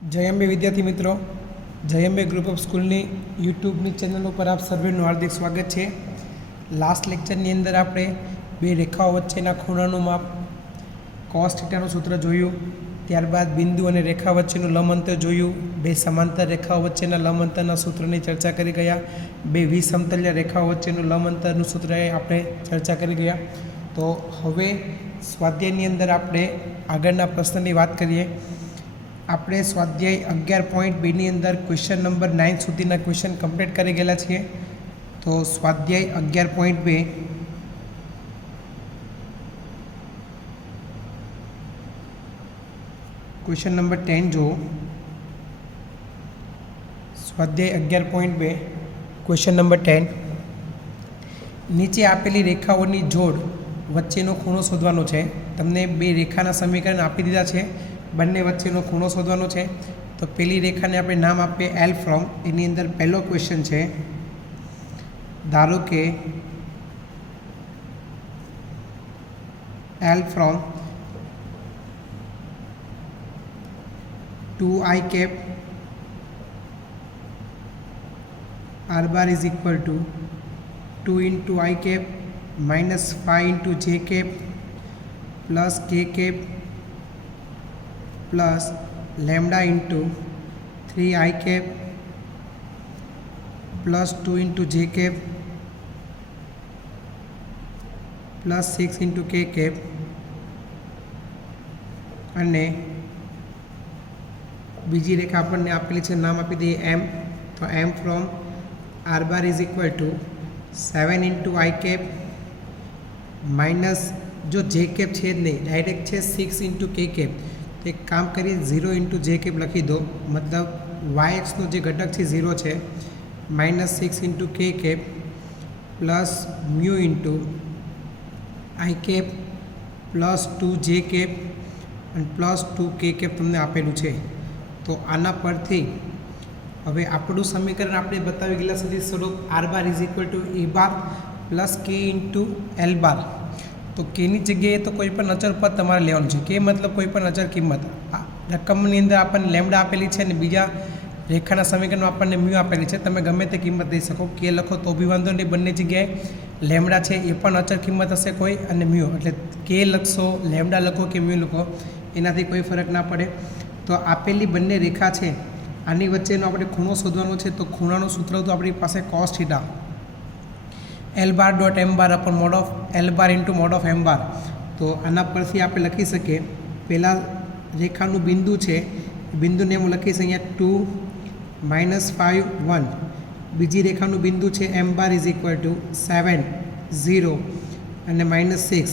जय अंबे विद्यार्थी मित्रों, जय अंबे ग्रुप ऑफ स्कूलनी यूट्यूबनी चेनल पर आप सर्वेનું हार्दिक स्वागत है। लास्ट लेक्चरनी अंदर आपणे बे रेखाओं वच्चेना खूणानुं माप cos थीटानुं सूत्र जोयुं, त्यारबाद बिंदु अने रेखा वच्चेनुं लंब अंतर जोयुं, बे समांतर रेखाओं वच्चेना लंब अंतरना सूत्रनी चर्चा करी गया, बे विसमतल्य रेखाओं वच्चेनुं लंब अंतरनुं सूत्र आपणे चर्चा करी गया। तो हवे स्वाध्यायनी अंदर आपणे आगळना प्रश्ननी वात करीए। આપણે સ્વાધ્યાય 11.2ની અંદર ક્વેશ્ચન નંબર 9 સુધીના ક્વેશ્ચન કમ્પ્લીટ કરી ગયેલા છીએ। તો સ્વાધ્યાય 11.2 ક્વેશ્ચન નંબર 10 જો સ્વાધ્યાય 11.2 ક્વેશ્ચન નંબર 10 નીચે આપેલી રેખાઓની જોડ વચ્ચેનો ખૂણો શોધવાનો છે। તમને બે રેખાના સમીકરણ આપી દીધા છે, બંને વચ્ચેનો ખૂણો શોધવાનો છે। તો પેલી રેખાને આપણે નામ આપીએ એલ ફ્રોમ। એની અંદર પહેલો ક્વેશ્ચન છે, ધારો કે L from 2i cap r bar is equal to 2 into I cap minus 5 into j cap plus k cap plus lambda into 3i cap plus 2 into j cap plus 6 into k cap અને બીજી રેખા આપણને આપેલી છે, નામ આપી દઈએ એમ। તો m from r bar is equal to 7 into I cap minus જો જે કેપ છે જ નહીં, ડાયરેક્ટ છે 6 into k cap। તો એક કામ કરીએ 0 into j cap લખી દો, મતલબ yxનો જે ઘટક છે 0 છે, minus 6 into k cap plus mu into I cap plus 2 j cap અને પ્લસ 2 k cap તમને આપેલું છે। તો આના પરથી હવે આપણું સમીકરણ આપણે બતાવી ગયેલા સુધી સ્વરૂપ r bar is equal to a bar plus k into l bar. તો કેની જગ્યાએ તો કોઈ પણ અચળ પદ તમારે લેવાનું છે। કે મતલબ કોઈ પણ અચળ કિંમત। આ રકમની અંદર આપણને લેમ્ડા આપેલી છે અને બીજા રેખાના સમીકરણમાં આપણને મ્યુ આપેલી છે। તમે ગમે તે કિંમત દઈ શકો, કે લખો તો બી વાંધો નહીં, બંને જગ્યાએ લેમ્ડા છે એ પણ અચળ કિંમત હશે કોઈ, અને મ્યુ એટલે કે લખશો, લેમ્ડા લખો કે મ્યુ લખો, એનાથી કોઈ ફરક ના પડે। તો આપેલી બંને રેખા છે, આની વચ્ચેનો આપણે ખૂણો શોધવાનો છે। તો ખૂણાનું સૂત્ર તો આપણી પાસે cos theta L bar dot M bar upon mod of L bar into mod of M bar. તો આના પરથી આપણે લખી શકીએ, પહેલાં રેખાનું બિંદુ છે, બિંદુને હું લખીશ અહીંયા 2 -5 1, બીજી રેખાનું બિંદુ છે એમ બાર ઇઝ ઇક્વલ ટુ 7 0 અને -6,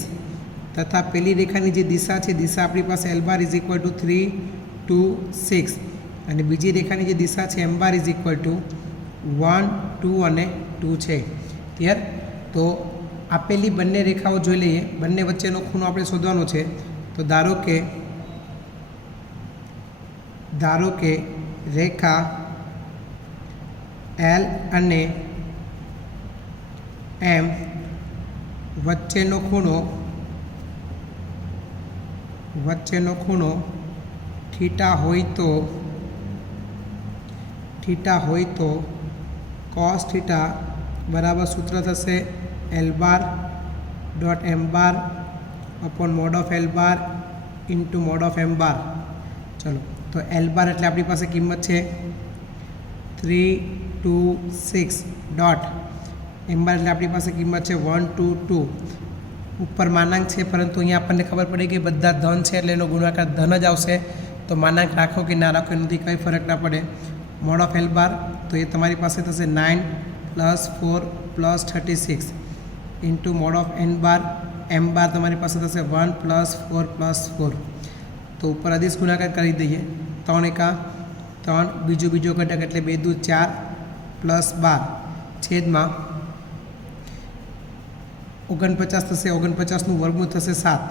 તથા પેલી રેખાની જે દિશા છે, દિશા આપણી પાસે L bar is equal to 3 2 6, અને બીજી રેખાની જે દિશા છે એમ બાર ઇઝ ઇક્વલ ટુ 1 2 અને 2 છે। ક્લિયર? તો આપેલી બંને રેખાઓ જોઈ લઈએ, બંને વચ્ચેનો ખૂણો આપણે શોધવાનો છે। તો ધારો કે રેખા એલ અને એમ વચ્ચેનો ખૂણો થીટા હોય તો cos થીટા બરાબર સૂત્ર થશે L bar dot M bar upon mod of L bar into mod of M bar. ચલો, તો એલ બાર એટલે આપણી પાસે કિંમત છે 3 2 6 ડોટ એમ બાર એટલે આપણી પાસે કિંમત છે 1 2 2। ઉપર માનાંક છે, પરંતુ અહીંયા આપણને ખબર પડી કે બધા ધન છે એટલે એનો ગુણાકાર ધન જ આવશે। તો માનાંક રાખો કે ના રાખો એનાથી કંઈ ફરક ના પડે। મોડ ઓફ એલ બાર તો એ તમારી પાસે થશે 9 plus 4 plus 36 into mod of M bar તમારી પાસે થશે 1 પ્લસ 4 પ્લસ 4। તો ઉપર અદિશ ગુણાકાર કરી દઈએ, 3 એકા 3, બીજો ઘટક એટલે 2 દૂ 4 પ્લસ 12 છેદમાં 49 થશે, 49નું વર્ગમૂળ થશે 7,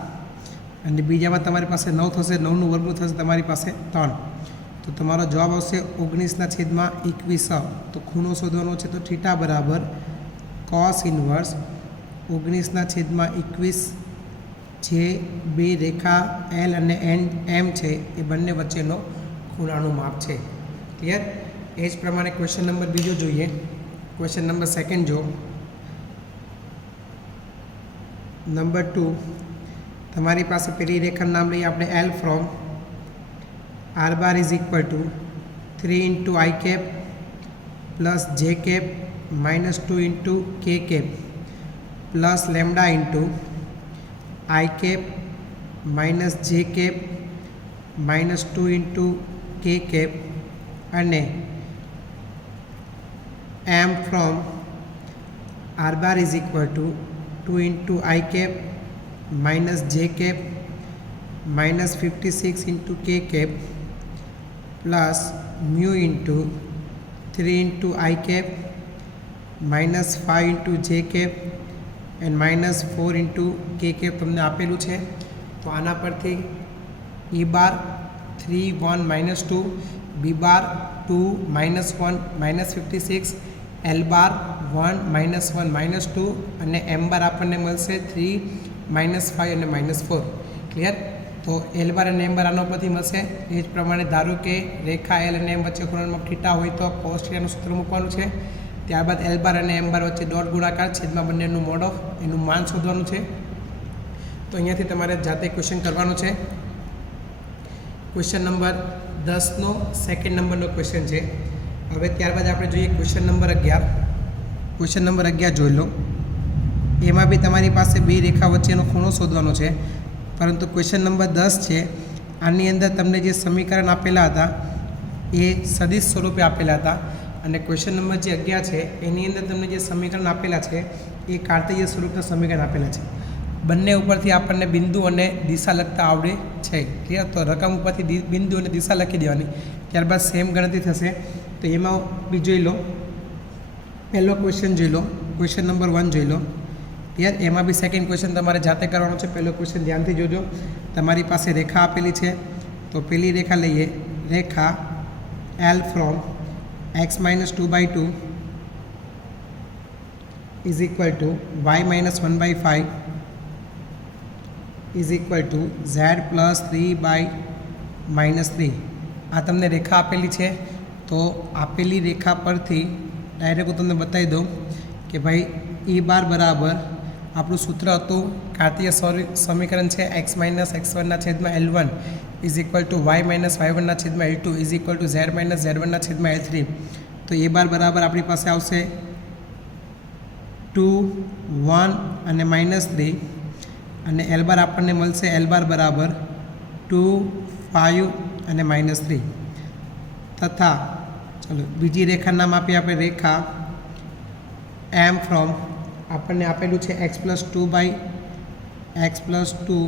અને બીજામાં તમારી પાસે 9 થશે, 9નું વર્ગમૂળ થશે તમારી પાસે 3। તો તમારો જવાબ આવશે 19/21। તો ખૂણો શોધવાનો છે, તો થીટા બરાબર cos ઇન્વર્સ 19/21 જે બે રેખા એલ અને એમ છે એ બંને વચ્ચેનો ખૂણાનું માપ છે. ક્લિયર? એ જ પ્રમાણે ક્વેશ્ચન નંબર બીજો જોઈએ. ક્વેશ્ચન નંબર સેકન્ડ જો. નંબર 2 તમારી પાસે પેલી રેખાનું નામ લઈએ આપણે l from r bar is equal to 3 into i cap plus j cap minus 2 into k cap plus lambda into i cap minus j cap minus 2 into k cap અને m from r bar is equal to 2 into i cap minus j cap minus 56 into k cap plus mu into 3 into i cap minus 5 into j cap and minus 4 into k cap તમને આપેલું છે. તો આના પરથી e bar 3 1 minus 2 b bar 2 minus 1 minus 56 l bar 1 minus 1 minus 2 અને m બાર આપણને મળશે 3 minus 5 અને માઇનસ 4. ક્લિયર? તો એલ બાર અને એમ બાર આના પરથી મળશે. એ જ પ્રમાણે ધારો કે રેખા એલ અને એમ વચ્ચે ખૂણાનું માપ થીટા હોય તો કોસ થીટાનું સૂત્ર મૂકવાનું છે. ત્યારબાદ એલ બાર અને એમ બાર વચ્ચે ડોટ ગુણાકાર છેદમાં બંનેનું મોડ ઓફ એનું માન શોધવાનું છે. તો અહીંયાથી તમારે જાતે ક્વેશ્ચન કરવાનો છે. ક્વેશ્ચન નંબર 10નો સેકન્ડ નંબરનો ક્વેશ્ચન છે. હવે ત્યારબાદ આપણે જોઈએ ક્વેશ્ચન નંબર 11. ક્વેશ્ચન નંબર 11 જોઈ લો. એમાં બી તમારી પાસે બે રેખા વચ્ચેનો ખૂણો શોધવાનો છે, પરંતુ ક્વેશ્ચન નંબર 10 છે. આની અંદર તમને જે સમીકરણ આપેલા હતા એ સદિશ સ્વરૂપે આપેલા હતા અને ક્વેશ્ચન નંબર જે 11 છે એની અંદર તમને જે સમીકરણ આપેલા છે એ કાર્તેય સ્વરૂપના સમીકરણ આપેલા છે. બંને ઉપરથી આપણને બિંદુ અને દિશા લખતા આવડે છે. ક્લિયર? તો રકમ ઉપરથી બિંદુ અને દિશા લખી દેવાની, ત્યારબાદ સેમ ગણતરી થશે. તો એમાં બી જોઈ લો. પહેલો ક્વેશ્ચન જોઈ લો, ક્વેશ્ચન નંબર 1 જોઈ લો. યાર એમાં બી સેકન્ડ ક્વેશ્ચન તમારે જાતે કરવાનો છે. પહેલો ક્વેશ્ચન ધ્યાનથી જોજો. તમારી પાસે રેખા આપેલી છે, તો પેલી રેખા લઈએ. રેખા L from x minus 2/2 is equal to y minus 1/5 is equal to z plus 3/-3. આ તમને રેખા આપેલી છે. તો આપેલી રેખા પરથી ડાયરેક્ટ હું તમને બતાવી દઉં કે ભાઈ e બાર બરાબર આપણું સૂત્ર હતું કાર્તીય સમીકરણ છે x માઇનસ x1ના છેદમાં l1 is equal to y minus y1ના છેદમાં l2 is equal to z minus z1ના છેદમાં l3. તો એ બાર બરાબર આપણી પાસે આવશે 2 1 અને -3 અને એલ બાર આપણને મળશે એલ બાર બરાબર 2 5 અને -3 તથા ચલો બીજી રેખાનું નામ આપીએ આપણે. રેખા એમ ફ્રોમ આપણને આપેલું છે x plus 2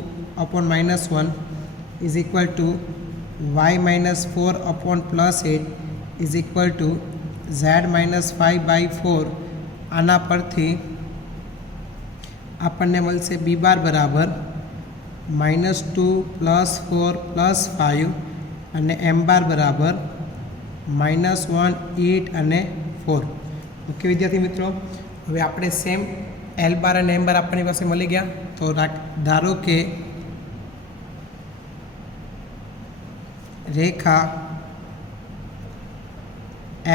upon -1 is equal to y minus 4 upon +8 is equal to z minus 5/4. આના પરથી આપણને મળશે બી બાર બરાબર -2 + 4 + 5 અને એમ બાર બરાબર -1 8 અને 4. ઓકે વિદ્યાર્થી મિત્રો, હવે આપણે સેમ એલ બાર અને એમ બાર આપણી પાસે મળી ગયા. તો ધારો કે રેખા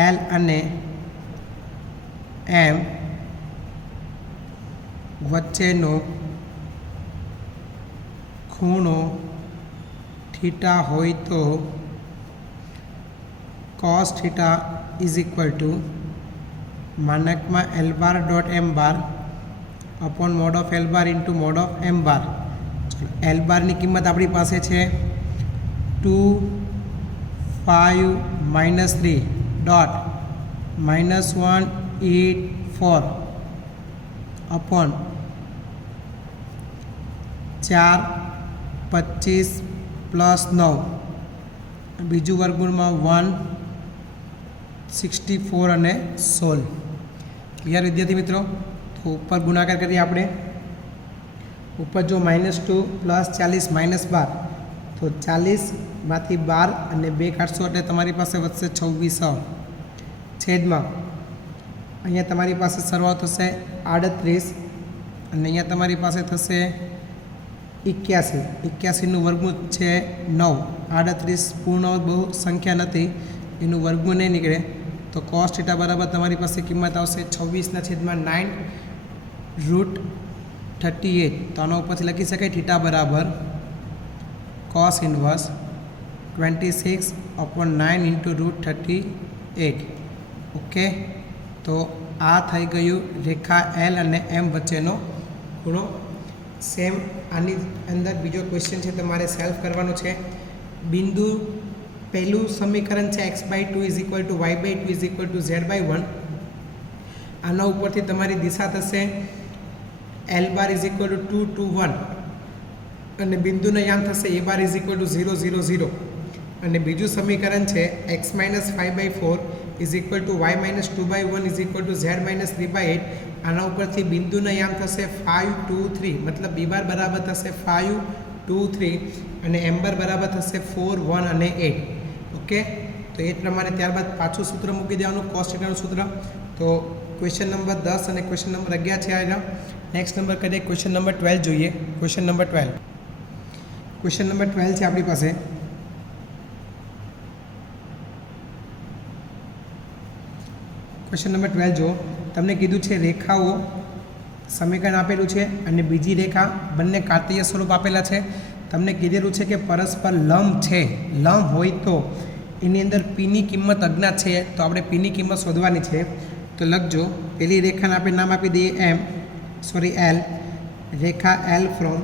એલ અને એમ વચ્ચેનો ખૂણો થીટા હોય તો cos theta is equal to માનકમાં L bar dot M bar upon mod of L bar into mod of M bar. L બારની કિંમત આપણી પાસે છે 2 5 -3 ડોટ -1 8 4 અપોન 4 25 + 9 બીજું વર્ગમૂળમાં 1 64 અને 16. ક્લિયર વિદ્યાર્થી મિત્રો? તો ઉપર ગુણાકાર કરીએ આપણે. ઉપર જો -2 + 40 -12 તો 40માંથી 12 અને 2 કાઢશો એટલે તમારી પાસે વધશે 26 છેદમાં અહીંયા તમારી પાસે સરવાળો થશે 38 અને અહીંયા તમારી પાસે થશે 81. 81નું વર્ગમૂળ છે 9 38 પૂર્ણ બહુ સંખ્યા નથી, એનું વર્ગમૂળ નહીં નીકળે તો cos થીટા બરાબર તમારી પાસે કિંમત આવશે 26/9 √38. તો આનો ઉપરથી લખી શકાય થીટા બરાબર cos ઇન્વર્સ 26/9 √38. ઓકે, તો આ થઈ ગયું રેખા એલ અને એમ વચ્ચેનો ખૂણો. સેમ આની અંદર બીજો ક્વેશ્ચન છે, તમારે સેલ્ફ કરવાનો છે. બિંદુ પહેલું સમીકરણ છે x/2 = y/2 = z/1. આના ઉપરથી તમારી દિશા થશે L બાર = 2 to 1 અને બિંદુનો યામ થશે A બાર = 0 0 0. અને બીજું સમીકરણ છે x - 5/4 = y - 2/1 = z - 3/8. આના ઉપરથી બિંદુના યામ થશે 5 2 3, મતલબ b બાર બરાબર થશે 5 2 3 અને m બાર બરાબર થશે 4 1 અને 8. ઓકે, તો એ પ્રમાણે ત્યારબાદ પાછું સૂત્ર મૂકી દેવાનું, cos થીટાનું સૂત્ર. તો ક્વેશ્ચન નંબર 10 અને ક્વેશ્ચન નંબર 11 છે આના. નેક્સ્ટ નંબર કરીએ, ક્વેશ્ચન નંબર 12 જોઈએ. ક્વેશ્ચન નંબર 12 છે આપણી પાસે. ક્વેશ્ચન નંબર 12 જો તમને કીધું છે રેખાઓ સમીકરણ આપેલું છે અને બીજી રેખા બંને કાર્તીય સ્વરૂપ આપેલા છે. તમને કીધેલું છે કે પરસ્પર લંબ છે, લંબ હોય તો એની અંદર પીની કિંમત અજ્ઞાત છે, તો આપણે પીની કિંમત શોધવાની છે. તો લખજો, પેલી રેખાને આપણે નામ આપી દઈએ એલ. રેખા એલ ફ્રોમ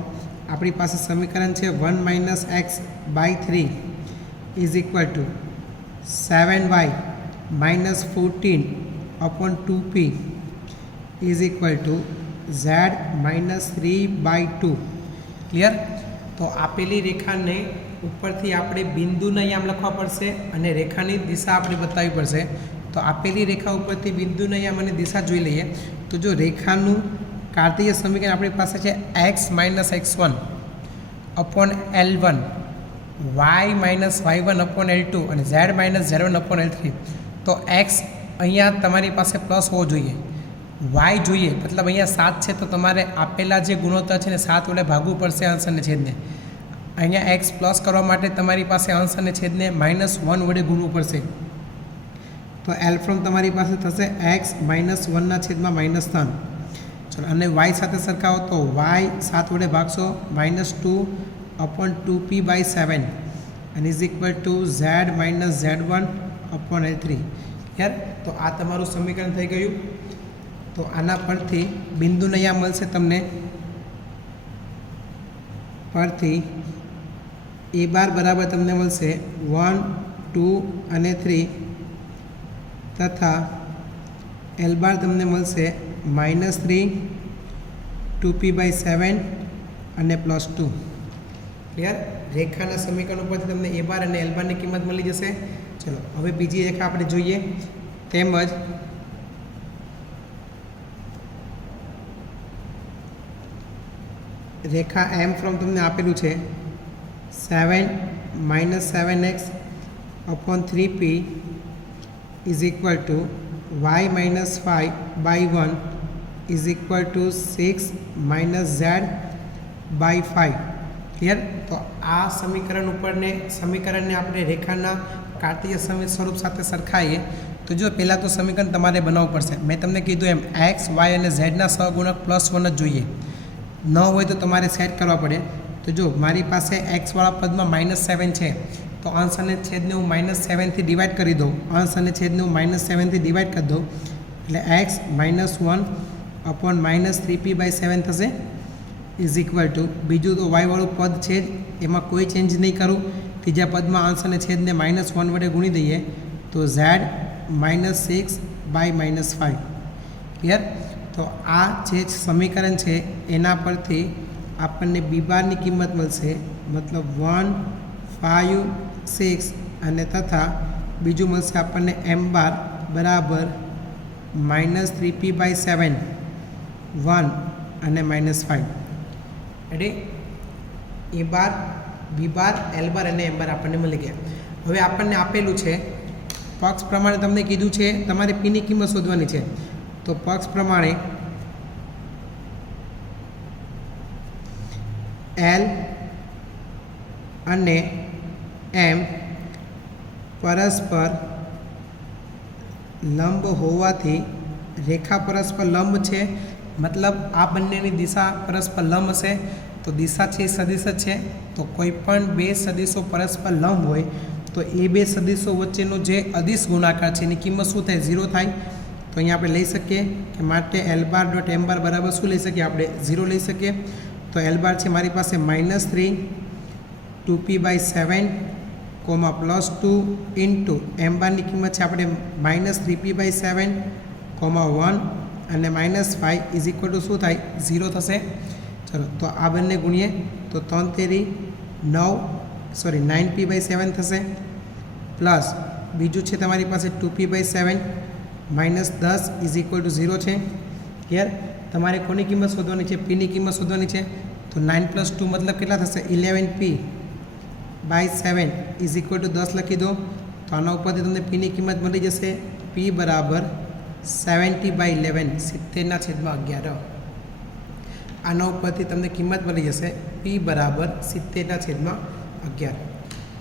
આપણી પાસે સમીકરણ છે 1 - x/3 = 7y - 14/2p = z - 3/2. Clear? તો આપેલી રેખાને ઉપરથી આપણે બિંદુના યામ લખવા પડશે અને રેખાની દિશા આપણે બતાવવી પડશે. તો આપેલી રેખા ઉપરથી બિંદુના યામ અને દિશા જોઈ લઈએ. તો જો રેખાનું કાર્તીય સમીકરણ આપણી પાસે છે x - x1 / L1, y - y1 / L2 અને z - z1 / L3. તો x અહીંયા તમારી પાસે પ્લસ હોવો જોઈએ, y જોઈએ, મતલબ અહીંયા 7 છે તો તમારે આપેલા જે ગુણોત્તર છે ને 7 વડે ભાગવું પડશે અંશ અને છેદને. અહીંયા x પ્લસ કરવા માટે તમારી પાસે અંશ અને છેદને -1 વડે ગુણવું પડશે. તો એલ ફ્રોમ તમારી પાસે થશે x - 1/3. ચલો, અને y સાથે સરખાવો તો y 7 વડે ભાગશો -2/2p/7 અને = z - z1 / L3. યાર, તો આ તમારું સમીકરણ થઈ ગયું. તો આના પરથી બિંદુને અહીંયા મળશે તમને પરથી a બાર બરાબર તમને મળશે 1 2 અને 3 તથા L બાર તમને મળશે -3 2p/7 અને +2. ક્લિયર? રેખાના સમીકરણ ઉપરથી તમને a બાર અને L બારની કિંમત મળી જશે. ચલો, હવે બીજી રેખા આપણે જોઈએ. તેમજ રેખા એમ ફ્રોમ તમને આપેલું છે 7 - 7x / 3p = y - 5/1 = 6 - z/5. Clear? તો આ સમીકરણને આપણે રેખાના કાર્તીય સ્વરૂપ સાથે સરખાઈએ. તો જો પહેલાં તો સમીકરણ તમારે બનાવવું પડશે. મેં તમને કીધું એમ x y અને zના સહગુણક +1 જ જોઈએ, ન હોય તો તમારે સેટ કરવા પડે. તો જો મારી પાસે x વાળા પદમાં -7 છે તો અંશ અને છેદને હું -7 થી ડિવાઈડ કરી દઉં. અંશ અને છેદને હું -7 થી ડિવાઈડ કરી દઉં એટલે x - 1 / -3p/7 થશે = બીજું તો y વાળું પદ છે એમાં કોઈ ચેન્જ નહીં કરું. ત્રીજા પદમાં અંશ અને છેદને -1 વડે ગુણી દઈએ તો z - 6/-5. ક્લિયર? તો આ જે સમીકરણ છે એના પરથી આપણને બી બારની કિંમત મળશે, મતલબ 1 5 6 અને તથા બીજું મળશે આપણને m બાર બરાબર -3p/7 1 અને -5. એટલે એ બાર, બી બાર, એલ બાર અને એમ બાર આપણને મળી ગયા. હવે આપણને આપેલું છે પક્ષ પ્રમાણે તમને કીધું છે તમારે પીની કિંમત શોધવાની છે. તો પક્ષ પ્રમાણે એલ અને એમ પરસ્પર લંબ હોવાથી રેખા પરસ્પર લંબ છે, મતલબ આ બંનેની દિશા પરસ્પર લંબ હશે તો દિશા છે એ સદિશ જ છે. તો કોઈ પણ બે સદિશો પરસ્પર લંબ હોય તો એ બે સદિશો વચ્ચેનો જે અદિશ ગુણાકાર છે એની કિંમત શું થાય? 0 થાય. તો અહીંયા આપણે લઈ શકીએ કે માટે એલ બાર ડોટ એમ બાર બરાબર શું લઈ શકીએ? આપણે 0 લઈ શકીએ. તો એલ બાર છે મારી પાસે -3 2p/7 +2 ઇન્ટુ એમ બારની કિંમત છે આપણે -3p/7 1 અને -5 ઇઝ ઇક્વલ ટુ શું થાય? 0 થશે. ચલો તો આ બંને ગુણીએ તો 3 તેરી 9p/7 થશે, પ્લસ બીજું છે તમારી પાસે 2p/7 -10 ઇઝ ઇક્વલ ટુ 0 છે. ક્લિયર? તમારે કોની કિંમત શોધવાની છે? પીની કિંમત શોધવાની છે. તો 9 + 2 મતલબ કેટલા થશે? 11p/7 ઇઝ ઇક્વલ ટુ 10 લખી દો. તો આના ઉપરથી તમને પીની કિંમત મળી જશે p બરાબર 70/11 70/11. આના ઉપરથી તમને કિંમત મળી જશે p બરાબર 70/11.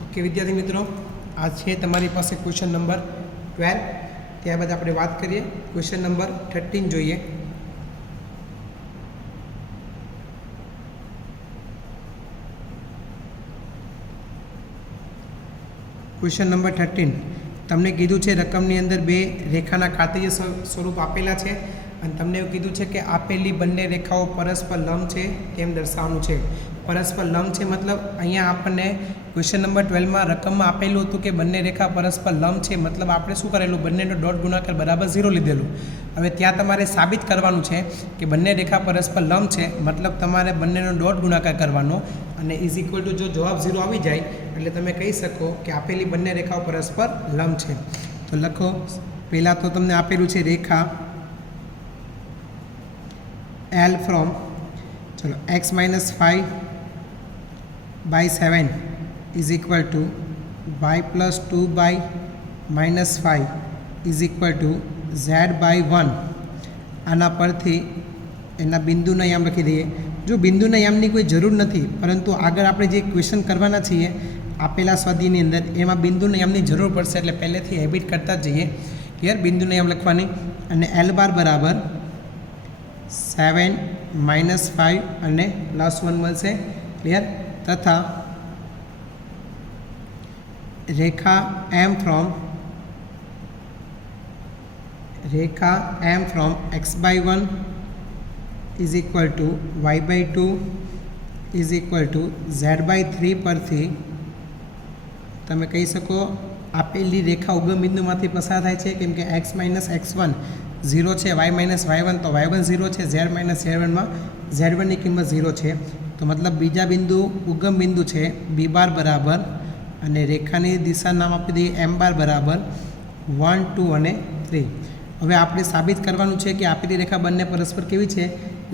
ઓકે વિદ્યાર્થી મિત્રો, આ છે તમારી પાસે ક્વેશ્ચન નંબર 12. ત્યારબાદ આપણે વાત કરીએ ક્વેશ્ચન નંબર 13 જોઈએ. ક્વેશ્ચન નંબર 13 તમને કીધું છે રકમની અંદર બે રેખાના કાર્તેય સ્વરૂપ આપેલા છે અને તમને એવું કીધું છે કે આપેલી બંને રેખાઓ પરસ્પર લંબ છે તેમ દર્શાવવાનું છે. પરસ્પર લંબ છે મતલબ અહીંયા આપણને ક્વેશ્ચન નંબર 12માં રકમમાં આપેલું હતું કે બંને રેખા પરસ્પર લંબ છે, મતલબ આપણે શું કરેલું? બંનેનો ડોટ ગુણાકાર બરાબર 0 લીધેલું. હવે ત્યાં તમારે સાબિત કરવાનું છે કે બંને રેખા પરસ્પર લંબ છે, મતલબ તમારે બંનેનો ડોટ ગુણાકાર કરવાનો અને ઇઝ ઇક્વલ ટુ જો જવાબ 0 આવી જાય એટલે તમે કહી શકો કે આપેલી બંને રેખાઓ પરસ્પર લંબ છે. તો લખો, પહેલાં તો તમને આપેલું છે રેખા L from x-5/7 is equal to y plus 2/-5 is equal to z/1. આના પરથી એના બિંદુના યામ લખી દઈએ. જો બિંદુના યામની કોઈ જરૂર નથી, પરંતુ આગળ આપણે જે ક્વેશ્ચન કરવાના છીએ આપેલા સ્વાધ્યાયની અંદર એમાં બિંદુના યામની જરૂર પડશે, એટલે પહેલેથી હેબિટ કરતા જ જઈએ. ક્લિયર? બિંદુના યામ લખવાની અને L બાર બરાબર 7 -5 અને +1 મળશે. ક્લિયર? તથા રેખા m from x/1 is equal to y/2 is equal to z/3 પરથી તમે કહી શકો આપેલી રેખા ઉગમ બિંદુમાંથી પસાર થાય છે, કેમ કે x - x1 0 છે, y - y1 તો y1 0 છે, z - z1 માં z1 ની કિંમત 0 છે. તો મતલબ બીજા બિંદુ ઉગમ બિંદુ છે b બાર બરાબર અને રેખાની દિશા નામ આપી દઈએ m બાર બરાબર 1 2 અને 3. હવે આપણે સાબિત કરવાનું છે કે આપેલી રેખા બંને પરસ્પર કેવી છે?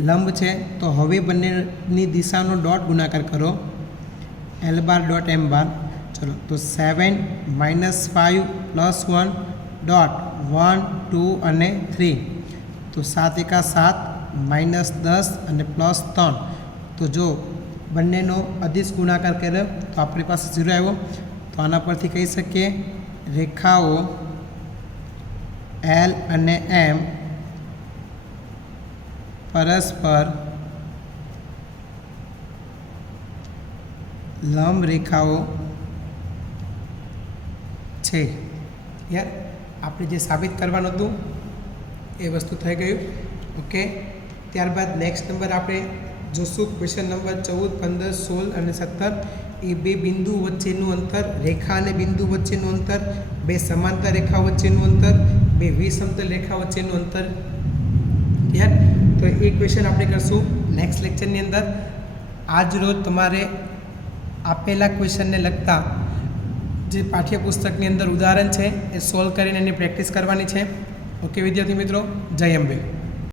લંબ છે. તો હવે બંનેની દિશાનો ડોટ ગુણાકાર કરો L બાર ડોટ m બાર. ચલો તો 7 -5 +1 ડોટ 1 2 અને 3. તો 7 × 7 -10 અને +3. તો જો બંનેનો અદિશ ગુણાકાર કર્યો તો આપણી પાસે 0 આવ્યો. તો આના પરથી કહી શકીએ રેખાઓ L અને M પરસ્પર લંબ રેખાઓ છે. યાર આપણે જે સાબિત કરવાનું હતું એ વસ્તુ થઈ ગયું. ઓકે, ત્યારબાદ નેક્સ્ટ નંબર આપણે જોશું ક્વેશ્ચન નંબર 14 15 16 અને 17. એ બે બિંદુ વચ્ચેનું અંતર, રેખા અને બિંદુ વચ્ચેનું અંતર, બે સમાંતર રેખા વચ્ચેનું અંતર, બે વિસમતલ રેખા વચ્ચેનું અંતર. યાર તો એ ક્વેશ્ચન આપણે કરશું નેક્સ્ટ લેક્ચરની અંદર. આજ રોજ તમારે આપેલા ક્વેશ્ચનને લગતા જે પાઠ્યપુસ્તકની અંદર ઉદાહરણ છે એ સોલ્વ કરીને એની પ્રેક્ટિસ કરવાની છે. ઓકે વિદ્યાર્થી મિત્રો, જય અંબે.